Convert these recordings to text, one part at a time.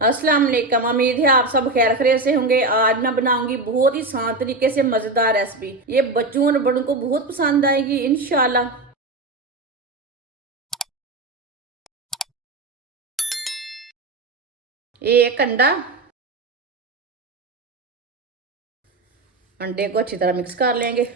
अस्सलाम वालेकुम। उम्मीद है आप सब खैर खैरियत से होंगे। आज मैं बनाऊंगी बहुत ही आसान तरीके से मजेदार रेसिपी। ये बच्चों और बड़ों को बहुत पसंद आएगी इंशाल्लाह। एक अंडे को अच्छी तरह मिक्स कर लेंगे।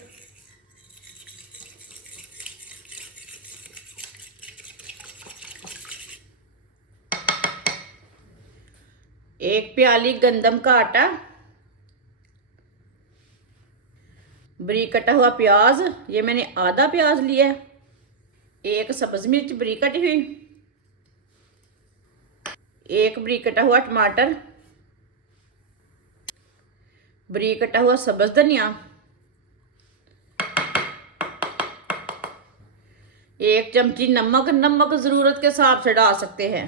एक प्याली गंदम का आटा, बरीक कटा हुआ प्याज, ये मैंने आधा प्याज लिया है। एक सब्ज मिर्च बरीक कटी हुई, एक बरीक कटा हुआ टमाटर, बरीक कटा हुआ सब्ज धनिया, एक चमची नमक, नमक जरूरत के हिसाब से डाल सकते हैं।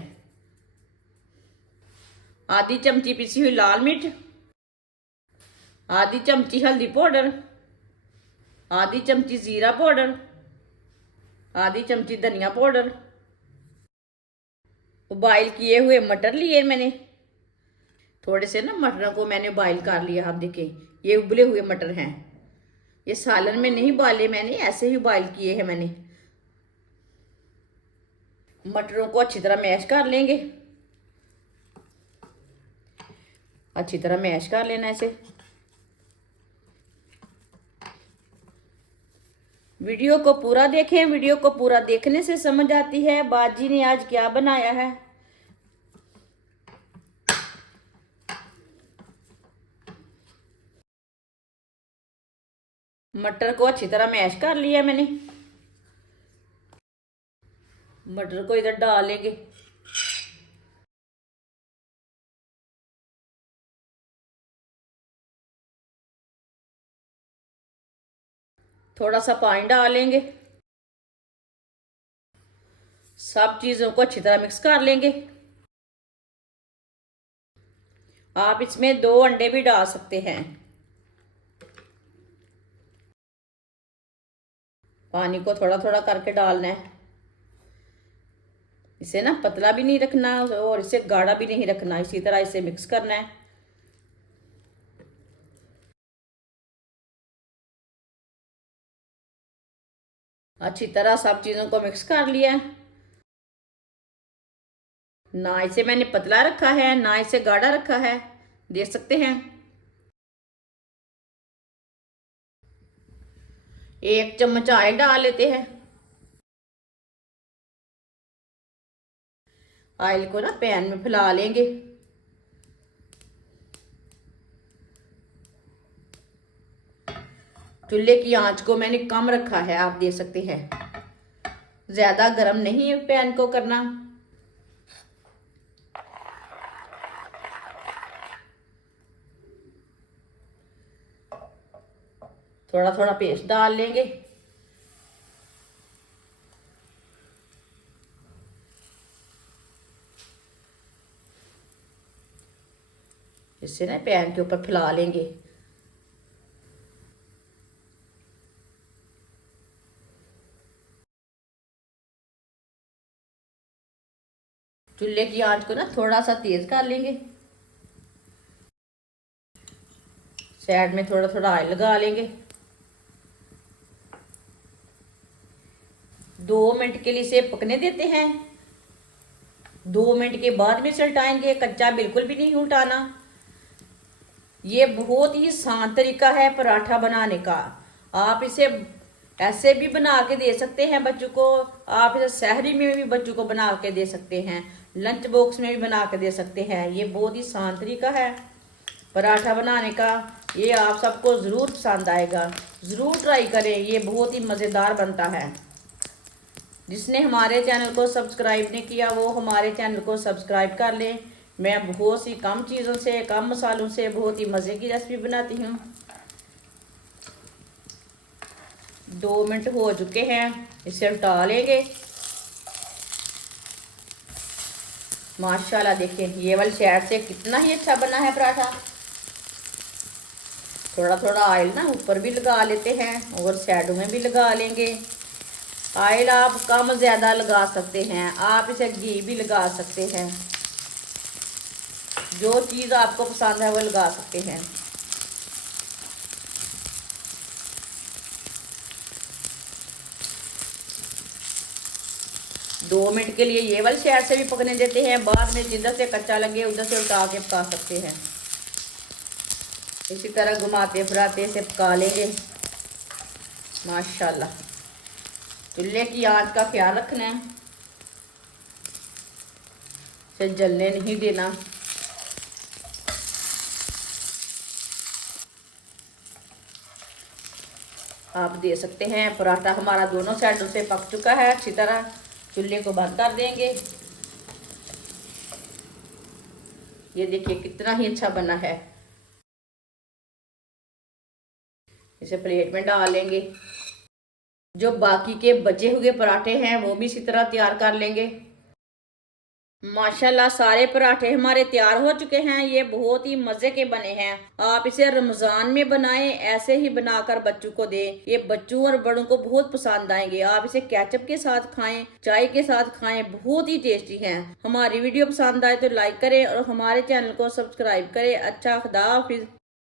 आधी चमची पिसी हुई लाल मिर्च, आधी चमची हल्दी पाउडर, आधी चमची जीरा पाउडर, आधी चमची धनिया पाउडर। बॉईल किए हुए मटर लिए मैंने, थोड़े से ना मटरों को मैंने बॉईल कर लिया। आप देखें ये उबले हुए मटर हैं, ये सालन में नहीं बाले मैंने, ऐसे ही बॉईल किए हैं मैंने। मटरों को अच्छी तरह मैश कर लेंगे, अच्छी तरह मैश कर लेना इसे। वीडियो को पूरा देखें, वीडियो को पूरा देखने से समझ आती है बाजी ने आज क्या बनाया है। मटर को अच्छी तरह मैश कर लिया मैंने। मटर को इधर डाल लेंगे। थोड़ा सा पानी डाल लेंगे। सब चीज़ों को अच्छी तरह मिक्स कर लेंगे। आप इसमें 2 अंडे भी डाल सकते हैं। पानी को थोड़ा थोड़ा करके डालना है। इसे ना पतला भी नहीं रखना और इसे गाढ़ा भी नहीं रखना, इसी तरह इसे मिक्स करना है। अच्छी तरह सब चीज़ों को मिक्स कर लिया है। ना इसे मैंने पतला रखा है ना इसे गाढ़ा रखा है, देख सकते हैं। एक चम्मच ऑयल डाल लेते हैं। ऑयल को ना पैन में फैला लेंगे। चूल्हे की आंच को मैंने कम रखा है, आप देख सकते हैं। ज्यादा गर्म नहीं है पैन को करना। थोड़ा थोड़ा पेस्ट डाल लेंगे। इससे ना पैन के ऊपर फैला लेंगे। चूल्हे की आंच को ना थोड़ा सा तेज कर लेंगे। साइड में थोड़ा थोड़ा ऑयल लगा लेंगे। 2 मिनट के लिए इसे पकने देते हैं। 2 मिनट के बाद में उल्टाएंगे, कच्चा बिल्कुल भी नहीं उल्टाना। ये बहुत ही आसान तरीका है पराठा बनाने का। आप इसे ऐसे भी बना के दे सकते हैं बच्चों को। आप इसे सहरी में भी बच्चों को बना के दे सकते हैं, लंच बॉक्स में भी बना के दे सकते हैं। ये बहुत ही आसान तरीका है पराठा बनाने का। ये आप सबको ज़रूर पसंद आएगा, ज़रूर ट्राई करें। ये बहुत ही मज़ेदार बनता है। जिसने हमारे चैनल को सब्सक्राइब नहीं किया वो हमारे चैनल को सब्सक्राइब कर लें। मैं बहुत सी कम चीज़ों से, कम मसालों से बहुत ही मज़े की रेसिपी बनाती हूँ। 2 मिनट हो चुके हैं, इसे उल्टा लेंगे। माशाल्लाह देखें ये वाली साइड से कितना ही अच्छा बना है पराठा। थोड़ा थोड़ा ऑयल ना ऊपर भी लगा लेते हैं और साइडों में भी लगा लेंगे। ऑयल आप कम ज़्यादा लगा सकते हैं, आप इसे घी भी लगा सकते हैं। जो चीज़ आपको पसंद है वो लगा सकते हैं। दो मिनट के लिए ये वाली साइड से भी पकने देते हैं, बाद में जिधर से कच्चा लगे उधर से उल्टा के पका सकते हैं। इसी तरह घुमाते फिराते इसे पका लेंगे माशाल्लाह। चूल्हे की आंच का ख्याल रखना है, इसे जलने नहीं देना। आप दे सकते हैं पराठा हमारा दोनों साइडों से पक चुका है अच्छी तरह। चूल्हे को बंद कर देंगे। ये देखिए कितना ही अच्छा बना है। इसे प्लेट में डाल लेंगे। जो बाकी के बचे हुए पराठे हैं वो भी इसी तरह तैयार कर लेंगे। माशाल्लाह सारे पराठे हमारे तैयार हो चुके हैं। ये बहुत ही मजे के बने हैं। आप इसे रमजान में बनाएं, ऐसे ही बनाकर बच्चों को दें। ये बच्चों और बड़ों को बहुत पसंद आएंगे। आप इसे केचप के साथ खाएं, चाय के साथ खाएं, बहुत ही टेस्टी हैं। हमारी वीडियो पसंद आए तो लाइक करें और हमारे चैनल को सब्सक्राइब करें। अच्छा, खुदा हाफिज।